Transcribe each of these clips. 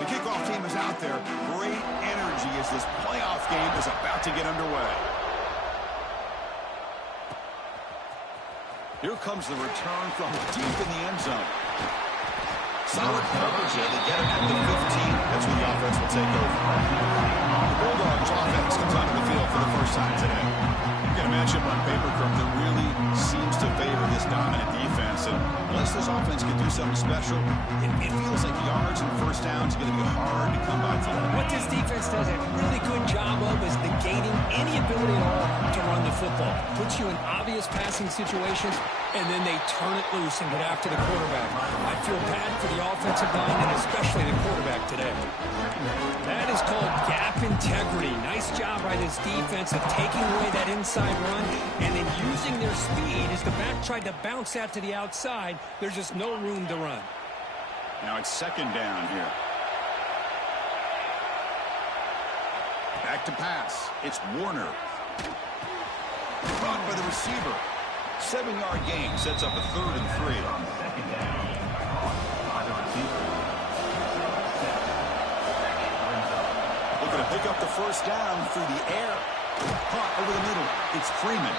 The kickoff team is out there. Great energy as this playoff game is about to get underway. Here comes the return from deep in the end zone. Solid coverage there. They get him at the 15. That's when the offense will take over. The Bulldogs offense comes onto the field for the first time today. You got a matchup on paper, Kirk, that really seems to favor this dominant defense. And unless this offense can do something special, it feels like yards and first downs are going to be hard to come by today. What this defense does a really good job of is negating any ability at all to run the football. Puts you in obvious passing situations, and then they turn it loose and get after the quarterback. I feel bad for the offensive line and especially the quarterback today. That is called gap integrity. Nice job by this defense of taking away that inside run and then using their speed as the back tried to bounce that to the outside. There's just no room to run. Now it's second down here. Back to pass. It's Warner. Caught by the receiver. 7-yard gain sets up a 3rd and 3. Looking to pick up the first down through the air. Caught over the middle. It's Freeman.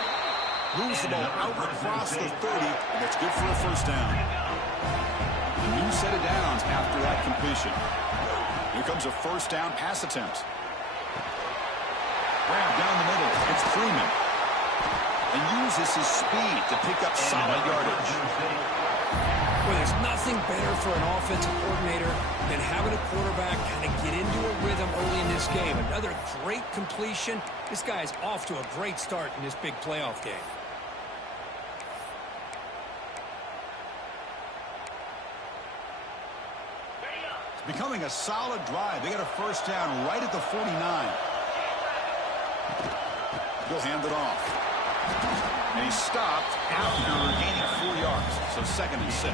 Moves the ball out across the 30, and that's good for a first down. A new set of downs after that completion. Here comes a first down pass attempt. Grab down the middle. It's Freeman. And uses his speed to pick up solid yardage. Well, there's nothing better for an offensive coordinator than having a quarterback kind of get into a rhythm early in this game. Another great completion. This guy is off to a great start in this big playoff game. It's becoming a solid drive. They got a first down right at the 49. He'll hand it off. And he stopped after gaining 4 yards. So 2nd and 6.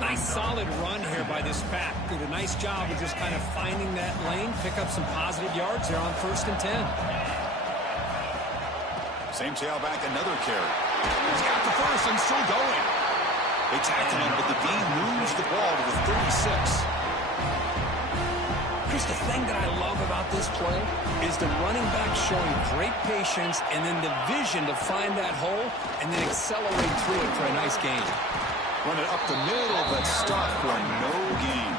Nice solid run here by this back. Did a nice job of just kind of finding that lane, pick up some positive yards there on 1st and 10. Same tailback, another carry. He's got the first and still going. They tackle him, but the Dean moves the ball to the 36. Chris, the thing that I love about this play is the running back showing great patience and then the vision to find that hole and then accelerate through it for a nice gain. Run it up the middle, but stop for no gain.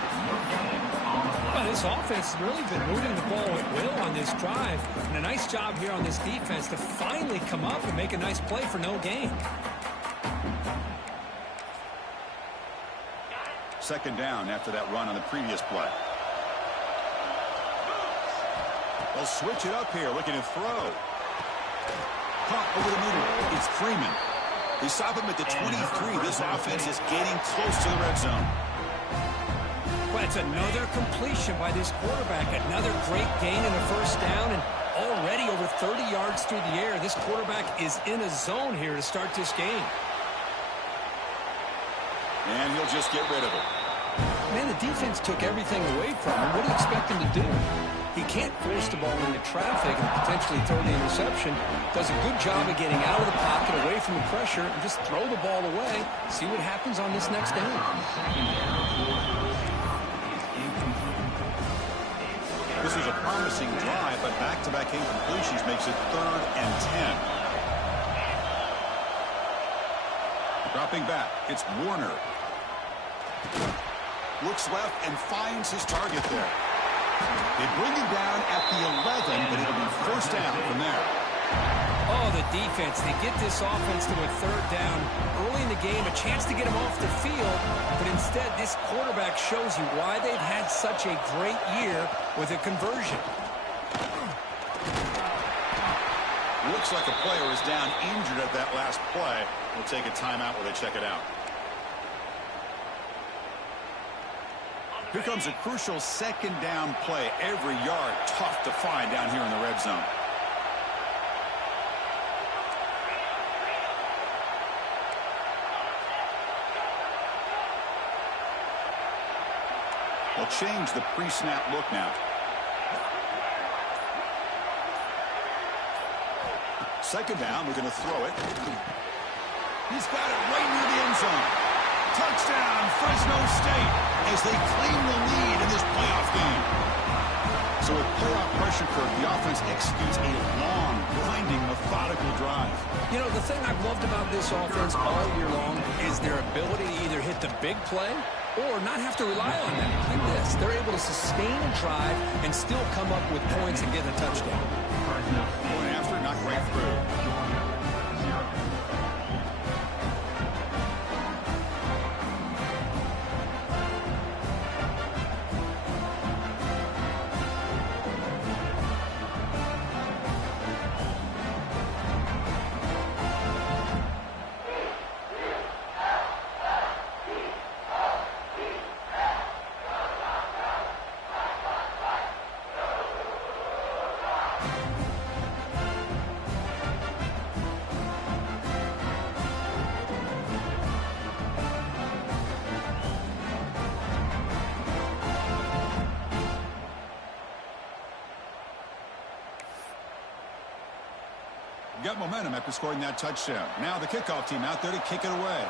Well, this offense has really been moving the ball at will on this drive. And a nice job here on this defense to finally come up and make a nice play for no gain. Second down after that run on the previous play. They'll switch it up here, looking to throw. Caught over the middle. It's Freeman. They stop him at the 23. This offense is getting close to the red zone. Well, it's another completion by this quarterback. Another great gain in a first down, and already over 30 yards through the air. This quarterback is in a zone here to start this game. And he'll just get rid of it. Man, the defense took everything away from him. What do you expect him to do? He can't force the ball into traffic and potentially throw the interception. Does a good job of getting out of the pocket, away from the pressure, and just throw the ball away. See what happens on this next down. This was a promising drive, but back-to-back incompletions makes it 3rd and 10. Dropping back, it's Warner. Looks left and finds his target there. They bring him down at the 11, but it'll be first down from there. Oh, the defense. They get this offense to a 3rd down early in the game, a chance to get him off the field, but instead this quarterback shows you why they've had such a great year with a conversion. Looks like a player is down injured at that last play. We'll take a timeout while they check it out. Here comes a crucial 2nd down play. Every yard tough to find down here in the red zone. They'll change the pre-snap look now. Second down, we're going to throw it. He's got it right near the end zone. Touchdown, Fresno State, as they claim the lead in this playoff game. So with playoff pressure curve, the offense executes a long, grinding, methodical drive. You know, the thing I've loved about this offense all year long is their ability to either hit the big play or not have to rely on them. Like this, they're able to sustain a drive and still come up with points and get a touchdown. Going after, not right through. Got momentum after scoring that touchdown. Now the kickoff team out there to kick it away.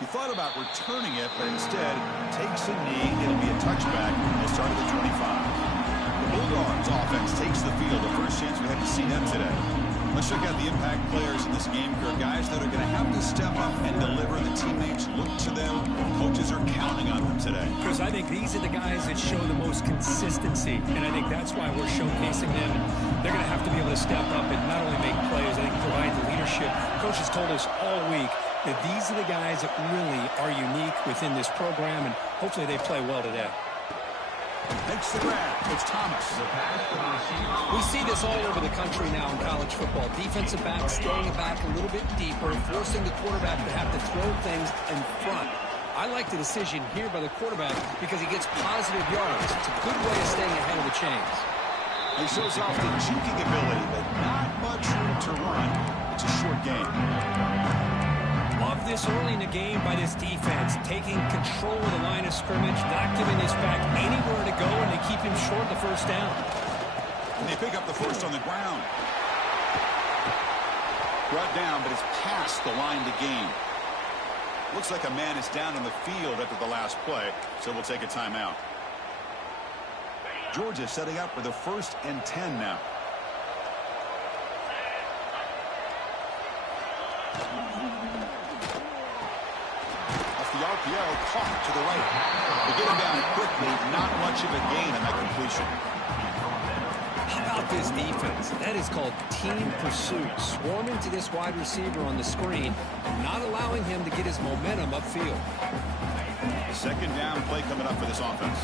He thought about returning it, but instead takes a knee. It'll be a touchback. They'll start at the 25. The Bulldogs offense takes the field. The first chance we had to see them today. Let's check out the impact players in this game, guys that are going to have to step up and deliver. The teammates look to them. Coaches are counting on them today. Chris, I think these are the guys that show the most consistency, and I think that's why we're showcasing them. They're going to have to be able to step up and not only make plays, I think provide the leadership. Coaches told us all week that these are the guys that really are unique within this program, and hopefully they play well today. Makes the grab. It's Thomas. We see this all over the country now in college football. Defensive backs staying back a little bit deeper, forcing the quarterback to have to throw things in front. I like the decision here by the quarterback because he gets positive yards. It's a good way of staying ahead of the chains. He shows off the juking ability, but not much room to run. It's a short game. Love this early in the game by this defense, taking control of the line of scrimmage, not giving this back anywhere to go, and they keep him short the first down. And they pick up the first on the ground. Brought down, but it's past the line to gain. Looks like a man is down on the field after the last play, so we'll take a timeout. Georgia setting up for the 1st and 10 now. The RPO caught to the right. They get him down quickly. Not much of a gain on that completion. How about this defense? That is called team pursuit. Swarming to this wide receiver on the screen, not allowing him to get his momentum upfield. Second down play coming up for this offense.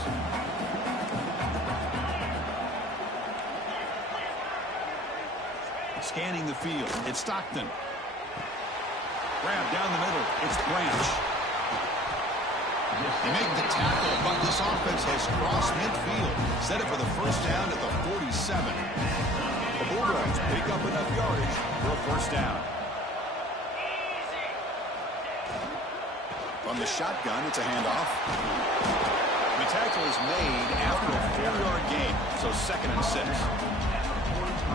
Scanning the field. It's Stockton. Grab down the middle. It's Branch. They make the tackle, but this offense has crossed midfield. Set it for the first down at the 47. The Bulldogs pick up enough yardage for a first down. From the shotgun, it's a handoff. The tackle is made after a 4-yard gain, so 2nd and 6.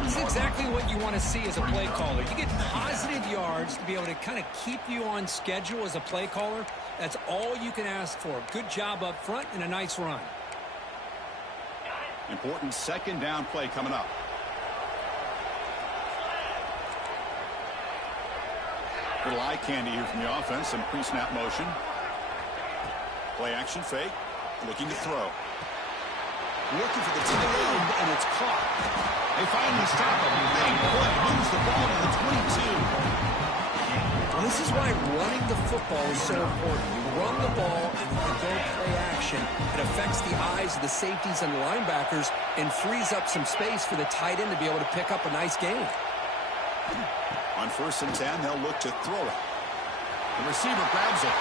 This is exactly what you want to see as a play caller. You get positive yards to be able to kind of keep you on schedule as a play caller. That's all you can ask for. Good job up front and a nice run. Important second down play coming up. Little eye candy here from the offense. Some pre-snap motion. Play action fake. Looking to throw. Looking for the tight end, and it's caught. They finally stop him. Big play. Moves the ball to the 22. Well, this is why running the football is so important. You run the ball and you can go play action. It affects the eyes of the safeties and the linebackers and frees up some space for the tight end to be able to pick up a nice gain. On 1st and 10, they'll look to throw it. The receiver grabs it.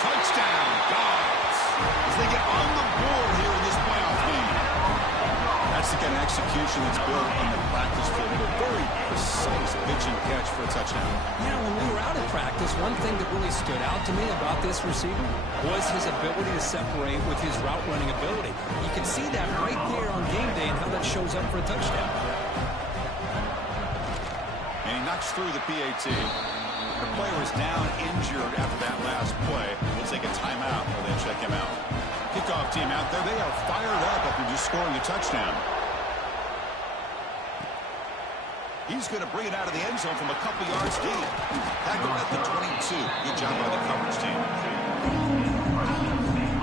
Touchdown, Dogs. As they get on the board here in this playoff game. That Once again, execution that's built on the practice field. A very precise pitch and catch for a touchdown. Yeah, when we were out of practice, one thing that really stood out to me about this receiver was his ability to separate with his route running ability. You can see that right there on game day and how that shows up for a touchdown. And he knocks through the PAT. The player is down injured after that last play. We'll take a timeout while they check him out. Kickoff team out there. They are fired up after just scoring a touchdown. He's going to bring it out of the end zone from a couple yards deep. Tackled at the 22. Good job by the coverage team.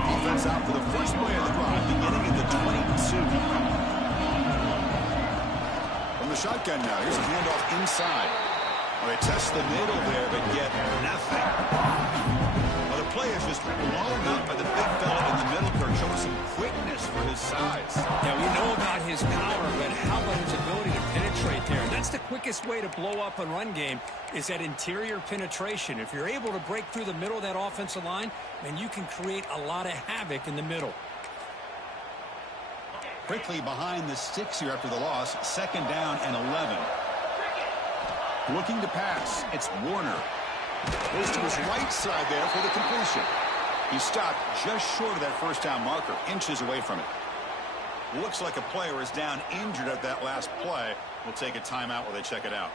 Offense out for the first play of the drive, beginning at the 22. From the shotgun now, here's a handoff inside. Well, they test the middle there, but get nothing. Well, the play is just blown up by the big fella in the middle. Kirk showing some quickness for his size. Yeah, we know about his power, but how about his ability to penetrate there? That's the quickest way to blow up a run game is that interior penetration. If you're able to break through the middle of that offensive line, then you can create a lot of havoc in the middle. Quickly behind the sticks here after the loss. 2nd down and 11. Looking to pass. It's Warner. Goes to his right side there for the completion. He stopped just short of that first down marker, inches away from it. Looks like a player is down injured at that last play. We'll take a timeout while they check it out.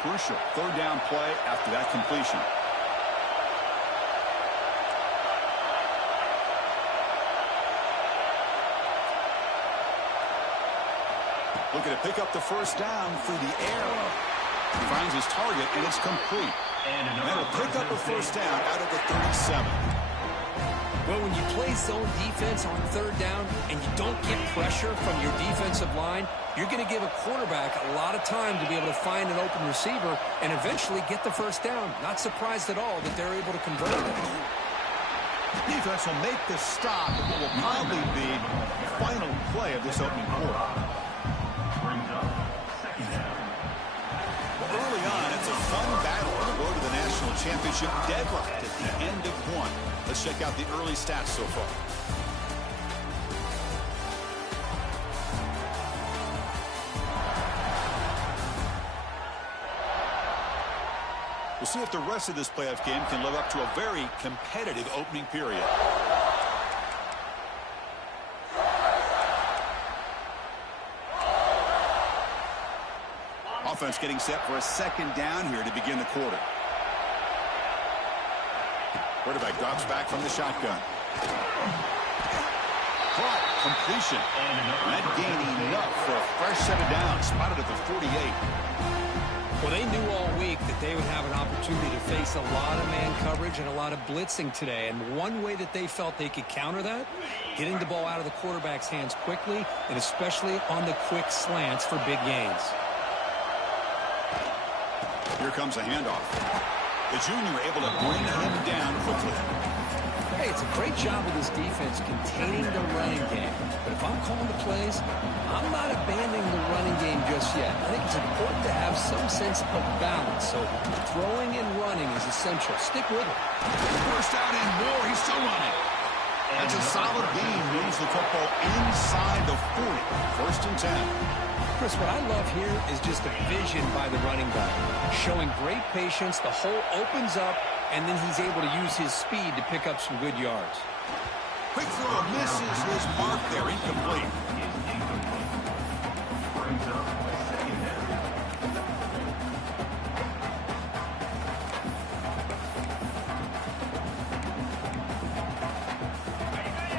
Crucial 3rd down play after that completion. Looking to pick up the first down through the air. He finds his target, and it's complete. And that'll pick up a first down out of the 37. Well, when you play zone defense on 3rd down and you don't get pressure from your defensive line, you're going to give a quarterback a lot of time to be able to find an open receiver and eventually get the first down. Not surprised at all that they're able to convert it. Defense will make the stop at what will probably be the final play of this opening quarter. Early on, it's a fun battle on the road to the national championship. Deadlocked at the end of one. Let's check out the early stats so far. We'll see if the rest of this playoff game can live up to a very competitive opening period. Offense getting set for a 2nd down here to begin the quarter. Quarterback drops back from the shotgun. Caught. Completion. And that gained enough for a fresh set of downs. Spotted at the 48. Well, they knew all week that they would have an opportunity to face a lot of man coverage and a lot of blitzing today. And one way that they felt they could counter that, getting the ball out of the quarterback's hands quickly, and especially on the quick slants for big gains. Here comes a handoff. The junior able to bring him down quickly. Hey, it's a great job of this defense containing the running game. But if I'm calling the plays, I'm not abandoning the running game just yet. I think it's important to have some sense of balance. So throwing and running is essential. Stick with it. First down and more. He's still running. That's a solid gain. Moves the football inside the 40. 1st and 10. Chris, what I love here is just the vision by the running back. Showing great patience, the hole opens up, and then he's able to use his speed to pick up some good yards. Quick throw misses his mark there, incomplete.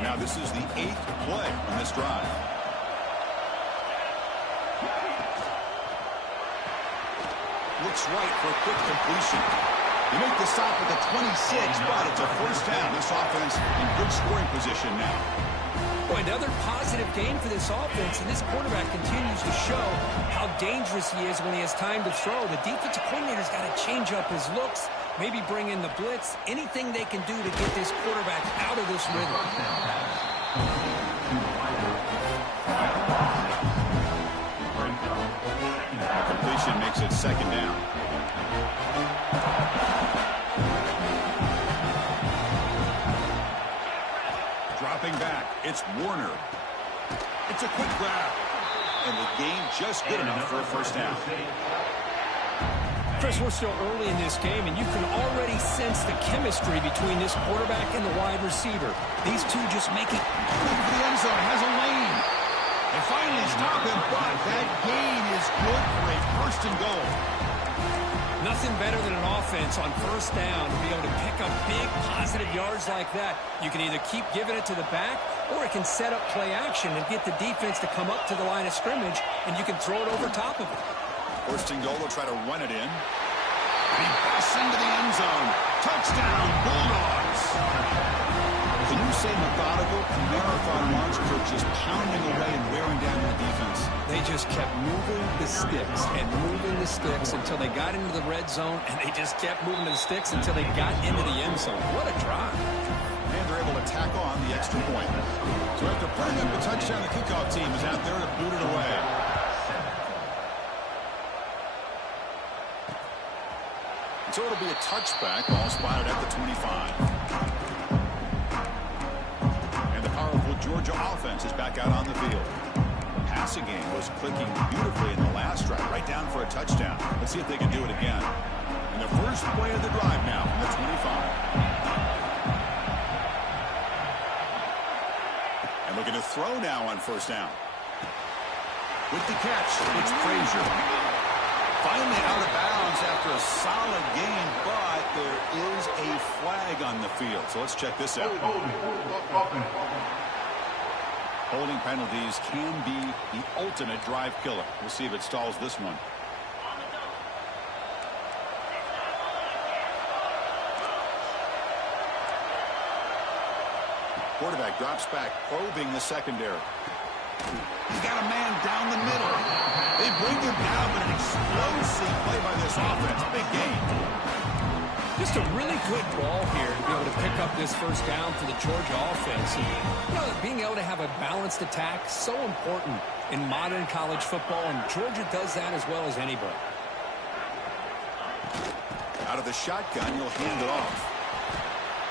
Now this is the 8th play on this drive. Looks right for a quick completion. You make the stop at the 26, but it's a first down. This offense in good scoring position now. Well, another positive game for this offense, and this quarterback continues to show how dangerous he is when he has time to throw. The defensive coordinator's got to change up his looks, maybe bring in the blitz, anything they can do to get this quarterback out of this rhythm. Completion makes it 2nd down. It's Warner. It's a quick grab. And the game just good enough for a first down. Chris, we're still early in this game, and you can already sense the chemistry between this quarterback and the wide receiver. These two just make it. Looking for the end zone. Has a lane. They finally stop him, but that gain is good for a first and goal. Nothing better than an offense on first down to be able to pick up big positive yards like that. You can either keep giving it to the back, or it can set up play action and get the defense to come up to the line of scrimmage, and you can throw it over top of it. First and goal, they'll try to run it in. And he busts into the end zone. Touchdown, Bulldogs. Can you say methodical and marathon runs for just pounding away and wearing down your defense? They just kept moving the sticks and moving the sticks until they got into the red zone, and they just kept moving the sticks until they got into the end zone. What a drive. And they're able to tack on the extra point. So after putting up a touchdown, the kickoff team is out there to boot it away. So it'll be a touchback, ball spotted at the 25. And the powerful Georgia offense is back out on the field. The passing game was clicking beautifully in the last drive, right down for a touchdown. Let's see if they can do it again. And the first play of the drive now from the 25. And looking to throw now on first down. With the catch, it's Frazier. Finally out of bounds after a solid game, but there is a flag on the field. So let's check this out. Holding penalties can be the ultimate drive killer. We'll see if it stalls this one. Quarterback drops back, probing the secondary. He's got a man down the middle. They bring him down, but an explosive play by this offense. Big game. Just a really good ball here to be able to pick up this first down for the Georgia offense. And, you know, being able to have a balanced attack, so important in modern college football, and Georgia does that as well as anybody. Out of the shotgun, you'll hand it off.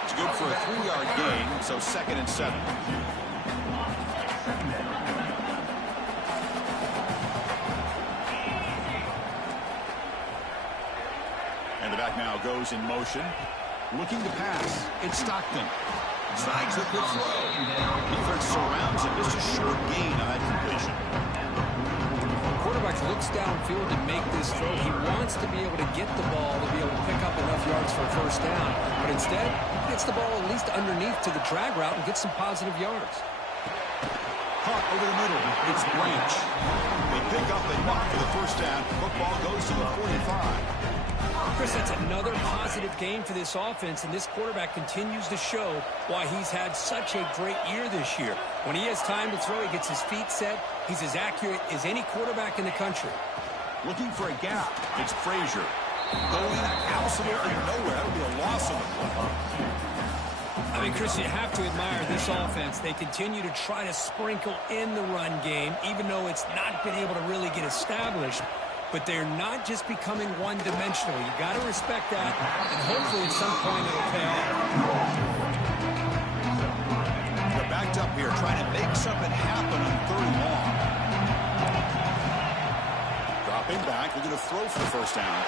It's good for a 3-yard gain, so 2nd and 7. And the back now goes in motion. Looking to pass. It's Stockton. Slides with the throw. Defense surrounds him. Just a short gain on that completion. Quarterback looks downfield to make this throw. He wants to be able to get the ball to be able to pick up enough yards for a first down. But instead, he gets the ball at least underneath to the drag route and gets some positive yards. Caught over the middle. It's Branch. They pick up a block for the first down. Football goes to the 45. Chris, that's another positive game for this offense, and this quarterback continues to show why he's had such a great year this year. When he has time to throw, he gets his feet set. He's as accurate as any quarterback in the country. Looking for a gap. It's Frazier. Going absolutely nowhere. That would be a loss of the play. I mean, Chris, you have to admire this offense. They continue to try to sprinkle in the run game, even though it's not been able to really get established. But they're not just becoming one-dimensional. You got to respect that, and hopefully at some point it'll pay off. They're backed up here, trying to make something happen on 3rd and long. Dropping back, they're going to throw for the first down.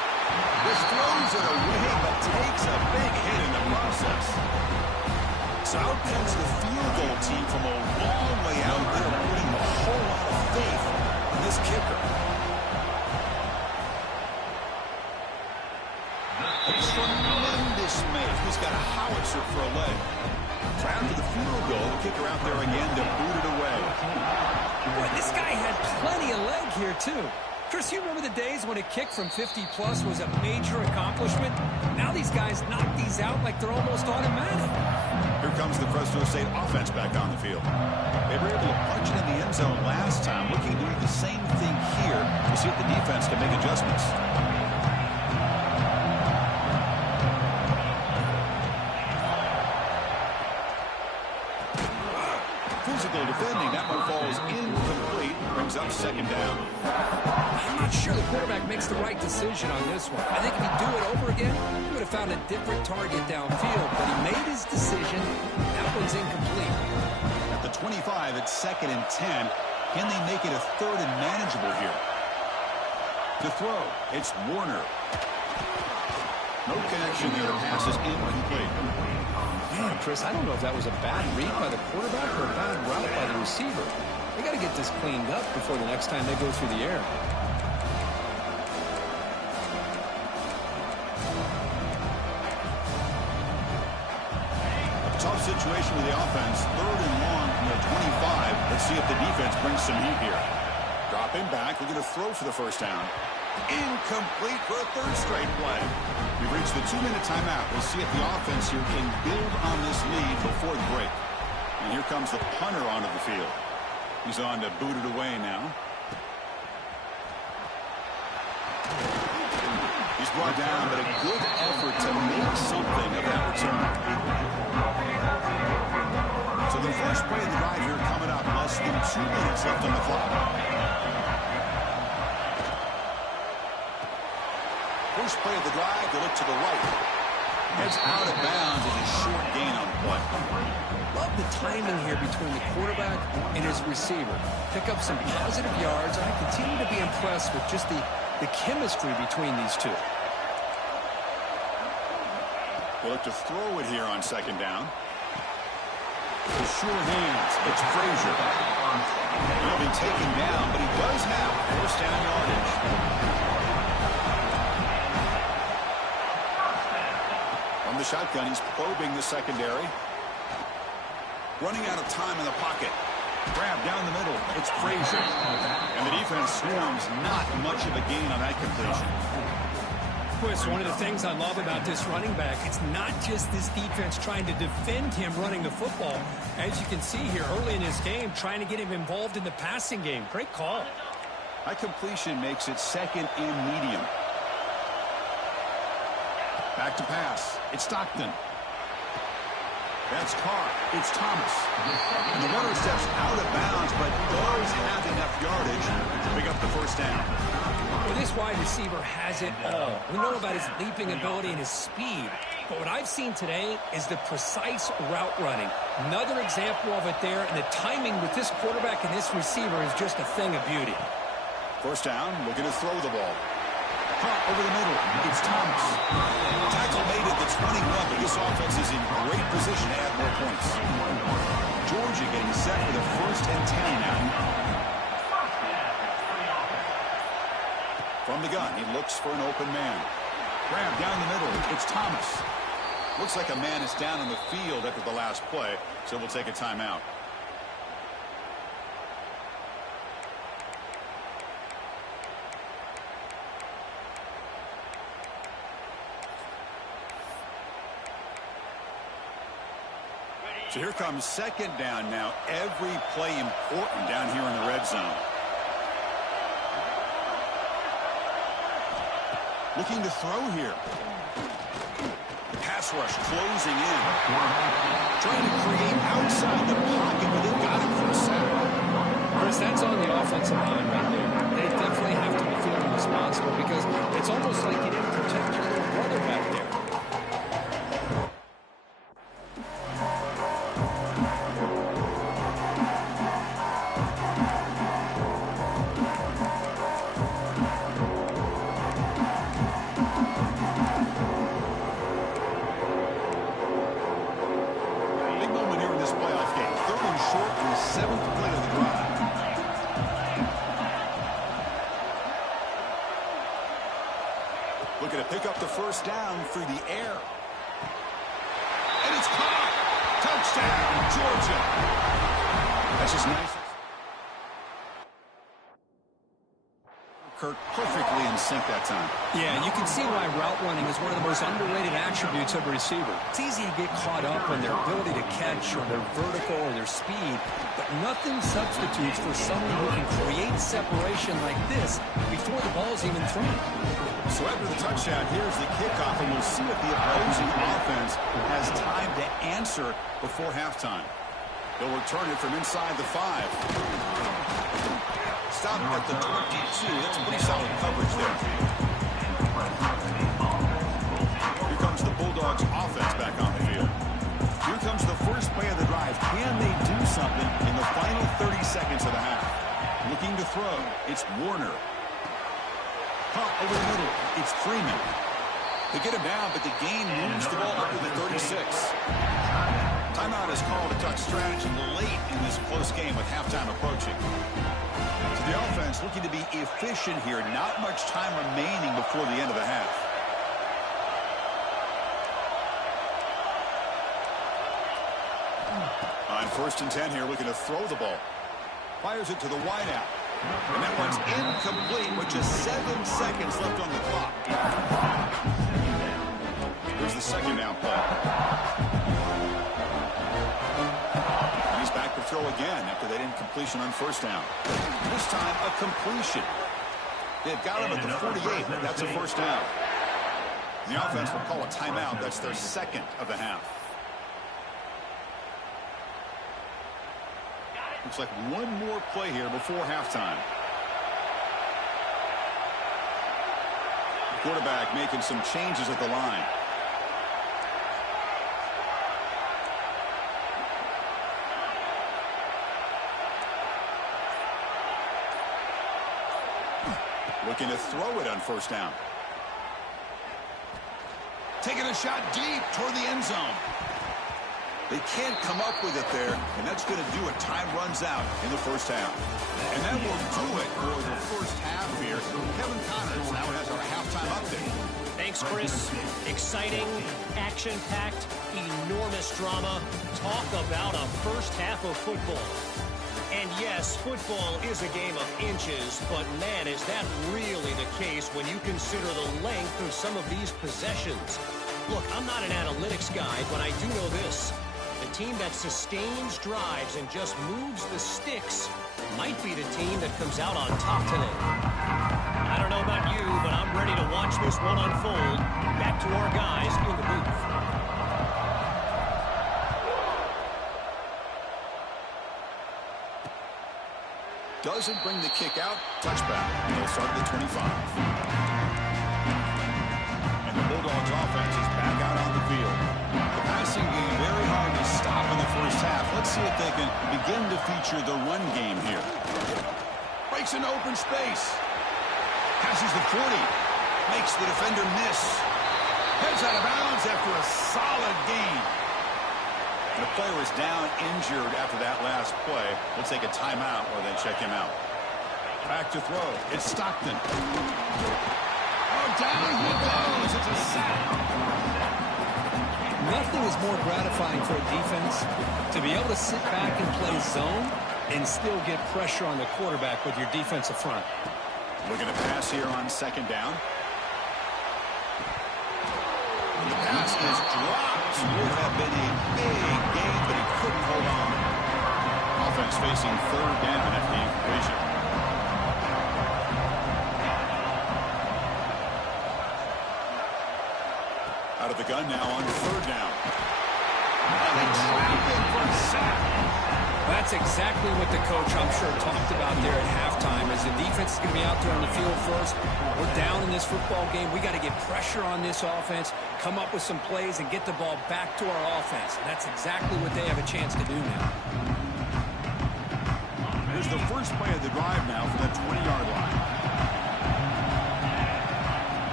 This throws it away, but takes a big hit in the process. So out comes the field goal team from a long way out there, putting a whole lot of faith in this kicker. A tremendous make. He's got a howitzer for a leg. So after the field goal, the kicker out there again to boot it away. Boy, this guy had plenty of leg here, too. Chris, you remember the days when a kick from 50-plus was a major accomplishment? Now these guys knock these out like they're almost automatic. Here comes the Fresno State offense back on the field. They were able to punch it in the end zone last time, looking to do the same thing here to see if the defense can make adjustments. Physical defending. That one falls incomplete. Brings up 2nd down. I'm not sure the quarterback makes the right decision on this one. I think if he'd do it over again, he would have found a different target downfield. But he made his decision. That one's incomplete. At the 25, It's 2nd and 10. Can they make it a 3rd and manageable here? To throw, it's Warner. No connection there. The pass is incomplete. Man, Chris, I don't know if that was a bad read by the quarterback or a bad route by the receiver. They got to get this cleaned up before the next time they go through the air. Tough situation with the offense. 3rd and long from the 25. Let's see if the defense brings some heat here. Dropping back. We're going to throw for the first down. Incomplete for a 3rd straight play. We've reached the 2-minute timeout. We'll see if the offense here can build on this lead before the break. And here comes the punter onto the field. He's on to boot it away now. He's brought down, but a good effort to make something of that return. So the first play of the drive here coming up. Less than 2 minutes left on the clock. First play of the drive, they look to the right. Heads out of bounds as a short gain on the play. Love the timing here between the quarterback and his receiver. Pick up some positive yards, and I continue to be impressed with just the chemistry between these two. They look to throw it here on 2nd down. The sure hands. It's Frazier. He'll be taken down, but he does have 1st down yardage. From the shotgun, he's probing the secondary. Running out of time in the pocket. Grab down the middle. It's Frazier. And the defense swarms. Not much of a gain on that completion. Chris, one of the things I love about this running back, it's not just this defense trying to defend him running the football. As you can see here early in this game, trying to get him involved in the passing game. Great call. That completion makes it 2nd and medium. Back to pass. It's Stockton. That's Carr. It's Thomas. And the runner steps out of bounds, but does have enough yardage to pick up the 1st down. Well, this wide receiver has it all. We know about his leaping ability and his speed. But what I've seen today is the precise route running. Another example of it there, and the timing with this quarterback and this receiver is just a thing of beauty. 1st down, looking to throw the ball. Drop over the middle. It's Thomas. Tackle made at the 21, but this offense is in great position to add more points. Georgia getting set for the 1st and 10 now. From the gun, he looks for an open man. Grab down the middle. It's Thomas. Looks like a man is down on the field after the last play, so we'll take a timeout. So here comes 2nd down now. Every play important down here in the red zone. Looking to throw here. Pass rush closing in. Trying to create outside the pocket, but they got him for a sack. Chris, that's on the offensive line right there. They definitely have to be feeling responsible because it's almost like you didn't protect your little brother back there. Looking to pick up the 1st down through the air. And it's caught. Touchdown, Georgia. That's just nice. Kirk perfectly in sync that time. Yeah, you can see why route running is one of the most underrated attributes of a receiver. It's easy to get caught up on their ability to catch or their vertical or their speed, but nothing substitutes for someone who can create separation like this before the ball's even thrown. So after the touchdown, here's the kickoff, and we'll see if the opposing offense has time to answer before halftime. They'll return it from inside the 5. Stop at the 22. That's pretty solid coverage there. Here comes the Bulldogs offense back on the field. Here comes the first play of the drive. Can they do something in the final seconds of the half. Looking to throw. It's Warner. Pump over the middle. It's Freeman. They get him down, but the gain moves the ball up to the 36. Timeout is called to touch strategy late in this close game with halftime approaching. So the offense looking to be efficient here. Not much time remaining before the end of the half. On 1st and 10 here, looking to throw the ball. Fires it to the wideout. And that one's incomplete with just 7 seconds left on the clock. Here's the second down play. And he's back to throw again after that incompletion on 1st down. This time, a completion. They've got him at the 48, but that's a 1st down. The offense will call a timeout. That's their second of the half. Looks like one more play here before halftime. The quarterback making some changes at the line. Looking to throw it on 1st down. Taking a shot deep toward the end zone. They can't come up with it there, and that's going to do it. Time runs out in the 1st half. And that will do it for the 1st half here. Kevin Connors now has our halftime update. Thanks, Chris. Exciting, action-packed, enormous drama. Talk about a 1st half of football. And yes, football is a game of inches, but man, is that really the case when you consider the length of some of these possessions. Look, I'm not an analytics guy, but I do know this. The team that sustains drives and just moves the sticks might be the team that comes out on top today. I don't know about you, but I'm ready to watch this one unfold. Back to our guys in the booth. Doesn't bring the kick out. Touchback. They'll start at the 25. And the Bulldogs offense is back out on the field. The passing game very hard to stop in the 1st half. Let's see if they can begin to feature the run game here. Breaks into open space. Passes the 40. Makes the defender miss. Heads out of bounds after a solid gain. The player is down injured after that last play. We'll take a timeout or then check him out. Back to throw. It's Stockton. Oh, down he goes. It's a sack. Nothing is more gratifying for a defense to be able to sit back and play zone and still get pressure on the quarterback with your defensive front. Looking to pass here on 2nd down. The pass is dropped. Would have been a big gain, but he couldn't hold on. Offense facing 3rd down at the equation. Out of the gun now on 3rd down. And they trap him for a sack. That's exactly what the coach, I'm sure, talked about there at halftime, as the defense is going to be out there on the field first. We're down in this football game. We got to get pressure on this offense, come up with some plays, and get the ball back to our offense. And that's exactly what they have a chance to do now. Here's the first play of the drive now from the 20-yard line.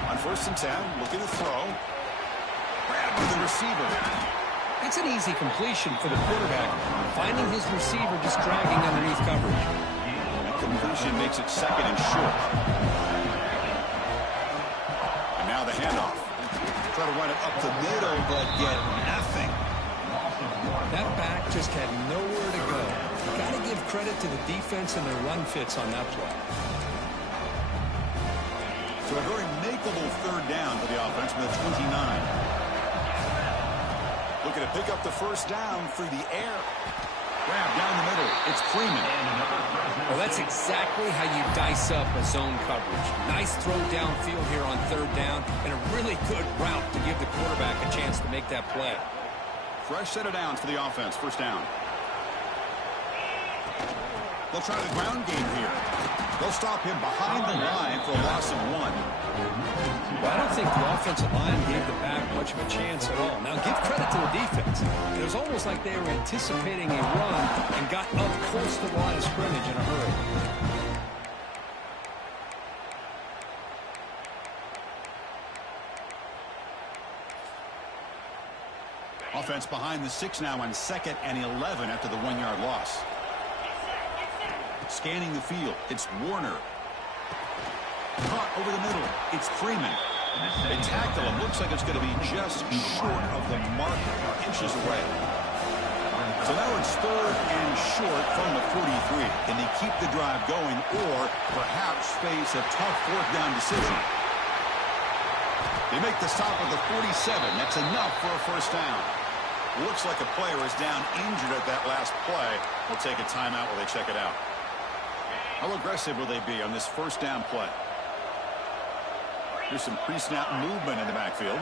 On 1st and 10, looking to throw. Grab by the receiver. That's an easy completion for the quarterback, finding his receiver just dragging underneath coverage. That completion makes it 2nd and short. And now the handoff. Try to run it up the middle, but get nothing. That back just had nowhere to go. Got to give credit to the defense and their run fits on that play. So a very makeable 3rd down for the offense with a 29. Looking to pick up the 1st down through the air. Grab down the middle. It's Freeman. Well, that's exactly how you dice up a zone coverage. Nice throw downfield here on 3rd down, and a really good route to give the quarterback a chance to make that play. Fresh set of downs for the offense. 1st down. They'll try the ground game here. They'll stop him behind the line for a loss of 1. Well, I don't think the offensive line gave the back much of a chance at all. Now, give credit to the defense. It was almost like they were anticipating a run and got up close to the line of scrimmage in a hurry. Offense behind the 6 now on 2nd and 11 after the 1-yard loss. Scanning the field, it's Warner. Caught over the middle, it's Freeman. They tackle him. Looks like it's going to be just short of the mark, inches away. So now it's 3rd and short from the 43. Can they keep the drive going or perhaps face a tough 4th down decision? They make the stop at the 47. That's enough for a 1st down. Looks like a player is down injured at that last play. We'll take a timeout while they check it out. How aggressive will they be on this 1st down play? Here's some pre-snap movement in the backfield.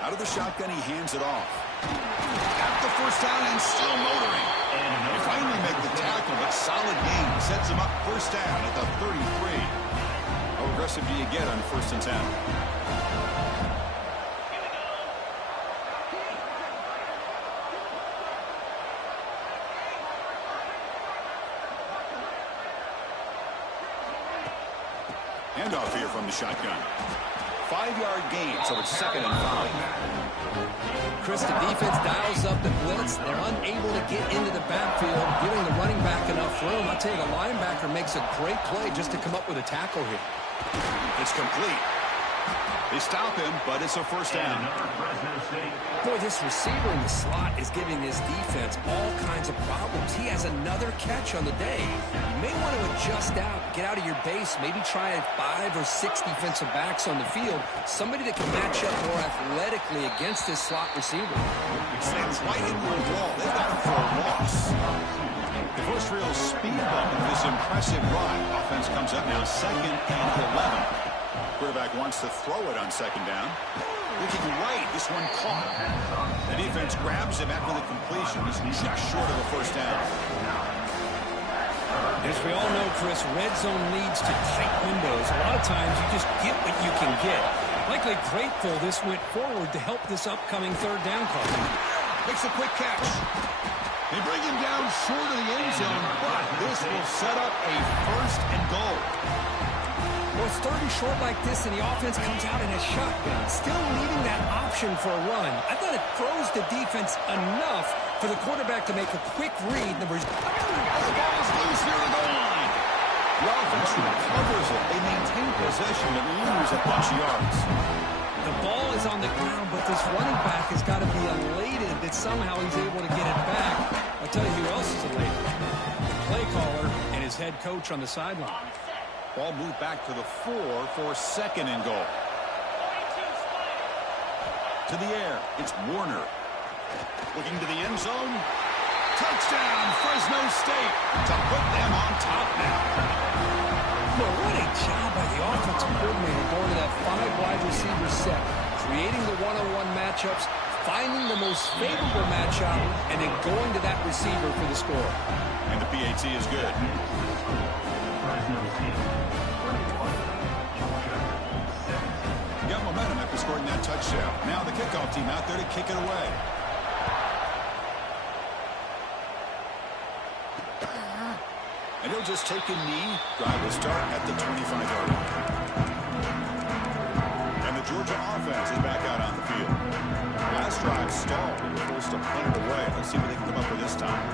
Out of the shotgun, he hands it off. At the 1st down and still motoring. They finally make the tackle, but solid gain. Sets him up 1st down at the 33. How aggressive do you get on 1st and 10? Handoff here from the shotgun. 5-yard gain, so it's 2nd and 5. Chris, the defense dials up the blitz. They're unable to get into the backfield, giving the running back enough room. I'll tell you, the linebacker makes a great play just to come up with a tackle here. It's complete. They stop him, but it's a 1st down. Boy, this receiver in the slot is giving this defense all kinds of problems. He has another catch on the day. You may want to adjust out, get out of your base, maybe try 5 or 6 defensive backs on the field, somebody that can match up more athletically against this slot receiver. Slams right into a wall. They've got him for a loss. The first real speed bump of this impressive run. Offense comes up now 2nd and 11. Quarterback wants to throw it on 2nd down. Looking right, this one caught. The defense grabs him after the completion. He's just short of a 1st down. As we all know, Chris, red zone leads to tight windows. A lot of times you just get what you can get. Likely grateful this went forward to help this upcoming 3rd down call. Makes a quick catch. They bring him down short of the end zone, but this will set up a 1st and goal. Well, it's 3rd and short like this, and the offense comes out in a shotgun, still leaving that option for a run. I thought it throws the defense enough for the quarterback to make a quick read. The ball is loose near the goal line. The offense recovers it. They maintain possession and lose a bunch of yards. The ball is on the ground, but this running back has got to be elated that somehow he's able to get it back. I'll tell you who else is elated. The play caller and his head coach on the sideline. Ball moved back to the 4 for 2nd and goal. To the air, it's Warner. Looking to the end zone. Touchdown, Fresno State, to put them on top now. Well, what a job by the offensive coordinator going to that 5-wide receiver set, creating the one-on-one matchups, finding the most favorable matchup, and then going to that receiver for the score. And the PAT is good. Got momentum after scoring that touchdown. Now the kickoff team out there to kick it away. And he'll just take a knee. Drive will start at the 25-yard line. And the Georgia offense is back out on the field. Last drive stalled. They were forced to punt it away. Let's see what they can come up with this time.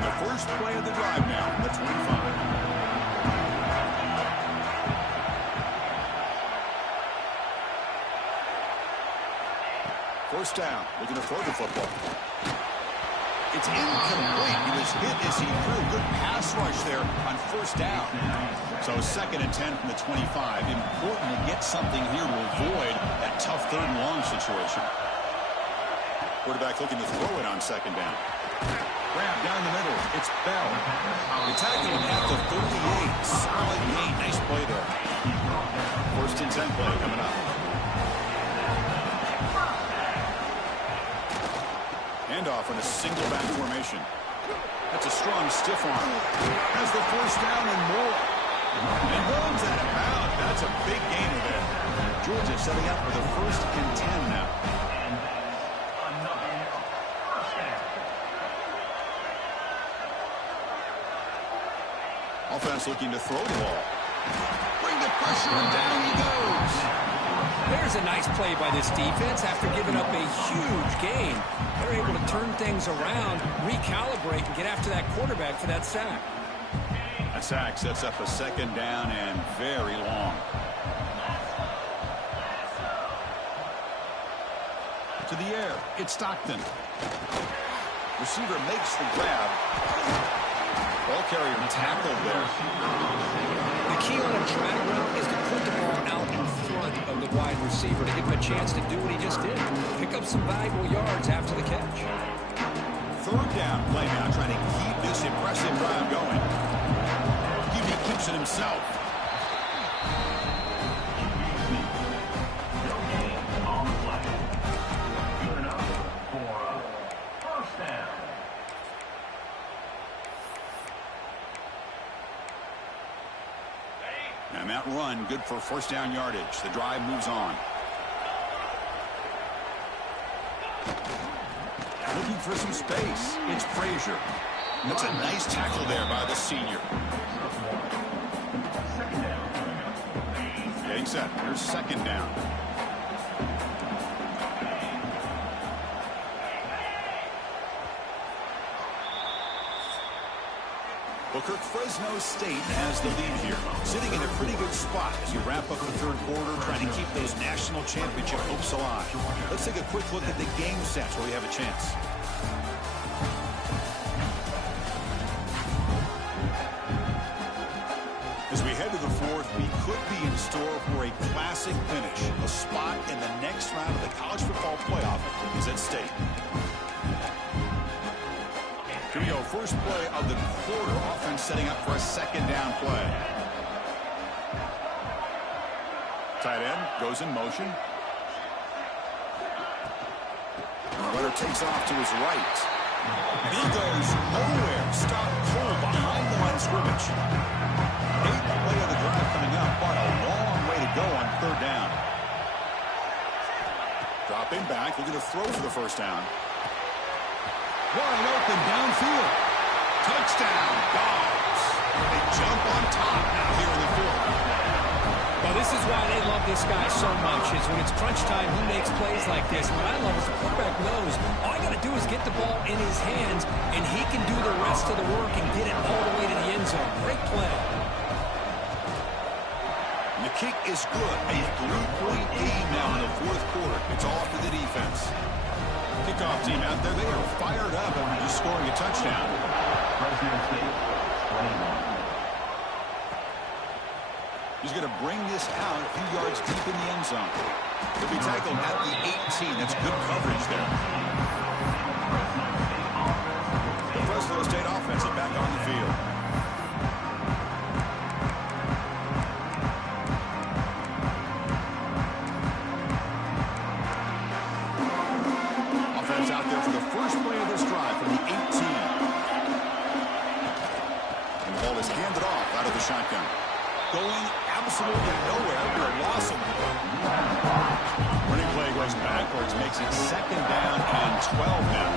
The first play of the drive now from the 25. 1st down, looking to throw the football. It's incomplete. He was hit as he threw. Good pass rush there on 1st down. So 2nd and 10 from the 25. Important to get something here to avoid that tough 3rd and long situation. Quarterback looking to throw it on 2nd down. Grab down the middle. It's Bell. They tackle him at the 38. Solid gain. Nice play there. 1st and 10 play coming up. Handoff in a single back formation. That's a strong stiff arm. Has the first down and more. And runs out of bounds. That's a big gainer there. Georgia setting up for the 1st and 10 now. Offense looking to throw the ball. Bring the pressure, and down he goes. There's a nice play by this defense. After giving up a huge gain, they're able to turn things around, recalibrate, and get after that quarterback for that sack. A sack sets up a 2nd down and very long. To the air, it's Stockton. Receiver makes the grab. Ball carrier tackled there. The key on a drag route is to put the ball out in front of the wide receiver to give him a chance to do what he just did. Pick up some valuable yards after the catch. 3rd down play now, trying to keep this impressive drive going. He keeps it himself. And that run, good for 1st down yardage. The drive moves on. Looking for some space. It's Frazier. That's a nice tackle there by the senior. Getting set. Here's 2nd down. Well, Kirk, Fresno State has the lead here, sitting in a pretty good spot as you wrap up the 3rd quarter, trying to keep those national championship hopes alive. Let's take a quick look at the game stats where we have a chance. As we head to the 4th, we could be in store for a classic finish. A spot in the next round of the college football playoff is at stake. Here we go, first play of the quarter. Offense setting up for a 2nd down play. Tight end goes in motion. The runner takes off to his right. And he goes nowhere. Stopped cold behind the line of scrimmage. 8th play of the drive coming up, but a long way to go on 3rd down. Dropping back, looking to throw for the 1st down. Wide open downfield. Touchdown, Dogs. They jump on top now here in the 4th. Well, this is why they love this guy so much, is when it's crunch time, he makes plays like this. What I love is the quarterback knows all I got to do is get the ball in his hands, and he can do the rest of the work and get it all the way to the end zone. Great play. And the kick is good. A 3-point game now in the 4th quarter. It's all for the defense. Kickoff team out there, they are fired up after just scoring a touchdown. He's going to bring this out a few yards deep in the end zone. He'll be tackled at the 18. That's good coverage there. The Fresno State offense is back on the field. Out there for the first play of this drive from the 18. And the ball is handed off out of the shotgun. Going absolutely nowhere after a loss of the ball. Running play goes backwards, makes it 2nd down and 12 now.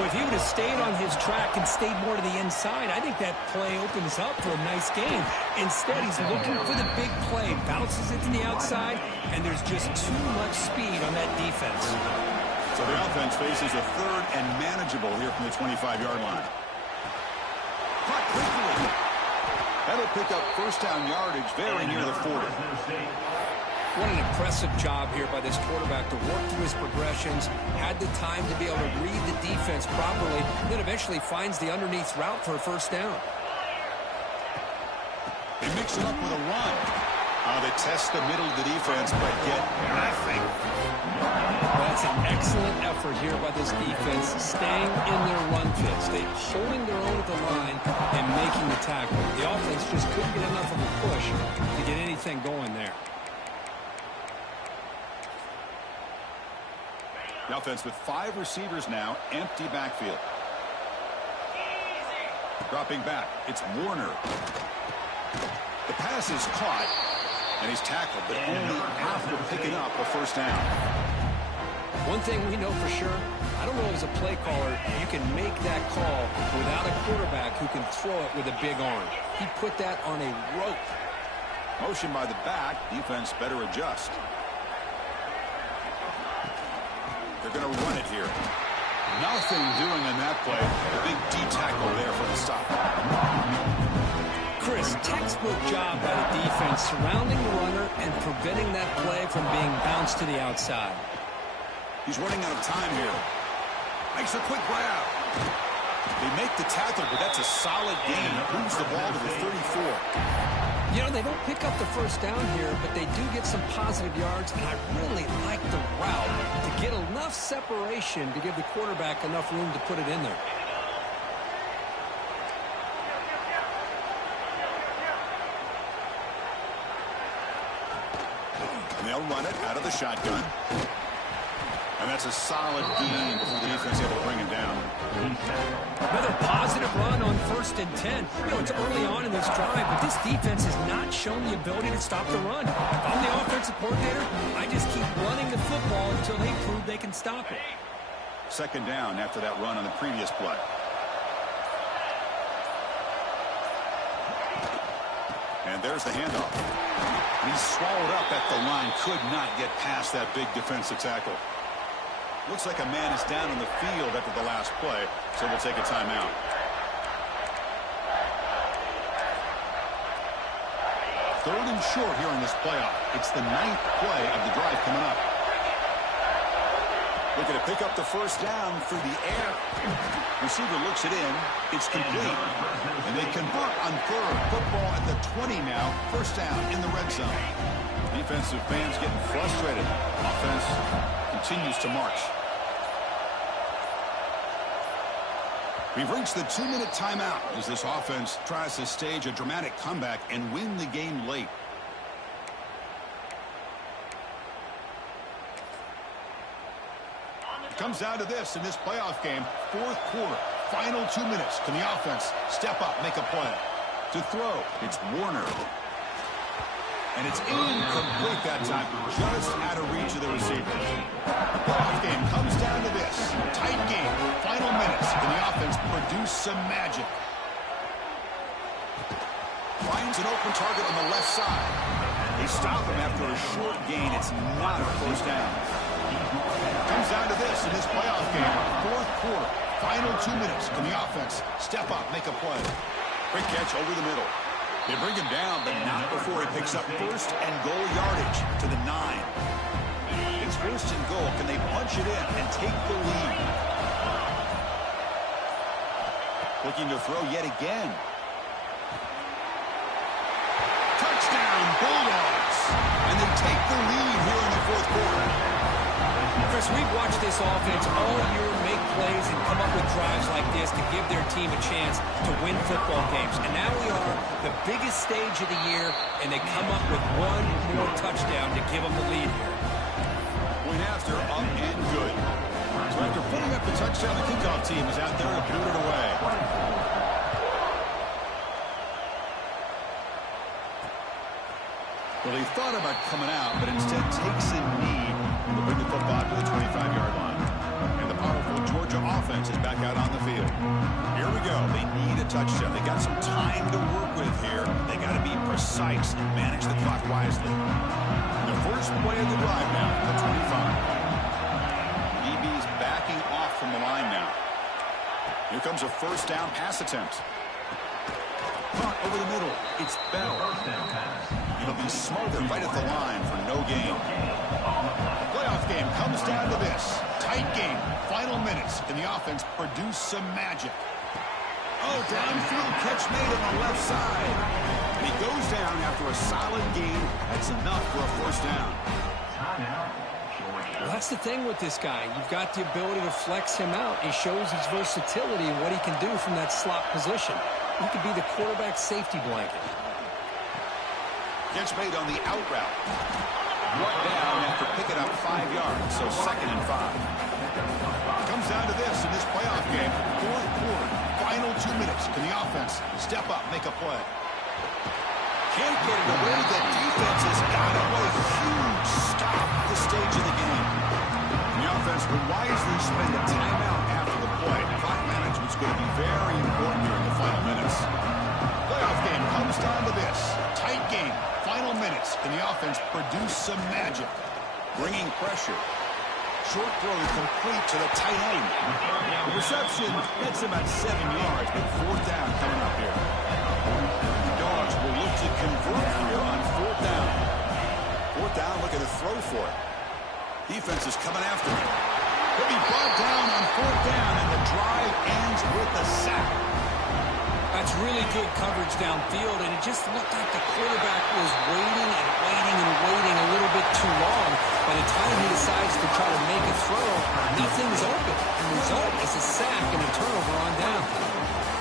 Well, if he would have stayed on his track and stayed more to the inside, I think that play opens up for a nice game. Instead, he's looking for the big play, bounces it to the outside, and there's just too much speed on that defense. So the offense faces a 3rd and manageable here from the 25-yard line. Caught quickly. That'll pick up 1st down yardage very near the 40. What an impressive job here by this quarterback to work through his progressions, had the time to be able to read the defense properly, then eventually finds the underneath route for a 1st down. They mix it up with a run. They test the middle of the defense, but get nothing. That's an excellent effort here by this defense, staying in their run fit, holding their own at the line and making the tackle. The offense just couldn't get enough of a push to get anything going there. The offense with 5 receivers now, empty backfield. Dropping back, it's Warner. The pass is caught, and he's tackled, but only after picking up a first down. One thing we know for sure, I don't know as a play caller, you can make that call without a quarterback who can throw it with a big arm. He put that on a rope. Motion by the back, defense better adjust. They're going to run it here. Nothing doing in that play. A big D tackle there for the stop. Chris, textbook job by the defense surrounding the runner and preventing that play from being bounced to the outside. He's running out of time here. Makes a quick grab. They make the tackle, but that's a solid gain. Moves the ball to the 34. You know, they don't pick up the first down here, but they do get some positive yards, and I really like the route to get enough separation to give the quarterback enough room to put it in there. And they'll run it out of the shotgun. And that's a solid gain before the defense able to bring him down. Another positive run on 1st and 10. You know, it's early on in this drive, but this defense has not shown the ability to stop the run. If I'm the offensive coordinator, I just keep running the football until they prove they can stop it. Second down after that run on the previous play. And there's the handoff. And he's swallowed up at the line. Could not get past that big defensive tackle. Looks like a man is down on the field after the last play, so we'll take a timeout. Third and short here in this playoff. It's the 9th play of the drive coming up. Looking to pick up the first down through the air. Receiver looks it in. It's complete. And they convert on third. Football at the 20 now. First down in the red zone. Defensive fans getting frustrated. Offense continues to march. We've reached the 2-minute timeout as this offense tries to stage a dramatic comeback and win the game late. It comes down to this in this playoff game. 4th quarter, final 2 minutes. Can the offense step up, make a play? To throw, it's Warner. And it's incomplete that time, just out of reach of the receiver. The playoff game comes down to this. Tight game, final minutes. Can the offense produce some magic? Finds an open target on the left side. They stop him after a short gain. It's not a first down. Comes down to this in this playoff game. 4th quarter, final 2 minutes. Can the offense step up, make a play? Quick catch over the middle. They bring him down, but not before he picks up first and goal yardage to the 9. It's first and goal. Can they punch it in and take the lead? Looking to throw yet again. Touchdown, Bulldogs! And they take the lead here in the 4th quarter. Chris, we've watched this offense all year make plays and come up with drives like this to give their team a chance to win football games. And now we are the biggest stage of the year, and they come up with one more touchdown to give them the lead here. Point after, up and good. So after putting up the touchdown, the kickoff team is out there to boot it away. Well, he thought about coming out, but instead takes a knee to bring the football to the 25-yard line. And the powerful Georgia offense is back out on the field. Here we go. They need a touchdown. They got some time to work with here. They got to be precise and manage the clock wisely. The first play of the drive now, the 25. DB's backing off from the line now. Here comes a first down pass attempt. Caught over the middle. It's Bell. It'll be smothered right at the line for no gain. The playoff game comes down to this. Tight game. Final minutes. Can the offense produce some magic? Oh, downfield catch made on the left side. And he goes down after a solid gain. That's enough for a first down. Well, that's the thing with this guy. You've got the ability to flex him out. He shows his versatility and what he can do from that slot position. He could be the quarterback safety blanket. Catch made on the out route. Brought down after picking up 5 yards, so 2nd and 5. Comes down to this in this playoff game. 4th quarter, final 2 minutes. Can the offense step up, make a play? Can't get it away. The defense has got away. Huge stop at this stage of the game. And the offense will wisely spend a timeout after the play. Clock management's going to be very important here in the final minutes. Playoff game comes down to this. Tight game. Final minutes. Can the offense produce some magic? Bringing pressure. Short throw complete to the tight end. The reception, that's about 7 yards, but fourth down coming up here. The Dogs will look to convert here on fourth down. Fourth down, looking to throw for it. Defense is coming after him. He'll be brought down on fourth down, and the drive ends with a sack. That's really good coverage downfield, and it just looked like the quarterback was waiting and waiting and waiting a little bit too long. By the time he decides to try to make a throw, nothing's open. The result is a sack and a turnover on down.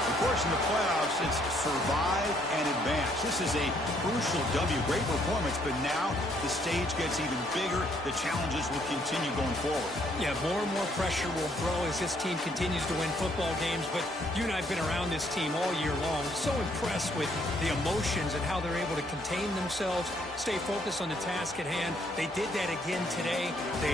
Of course, in the playoffs, it's survive and advance. This is a crucial W. Great performance, but now the stage gets even bigger. The challenges will continue going forward. Yeah, more and more pressure will grow as this team continues to win football games, but you and I have been around this team all year long. So impressed with the emotions and how they're able to contain themselves, stay focused on the task at hand. They did that again today. They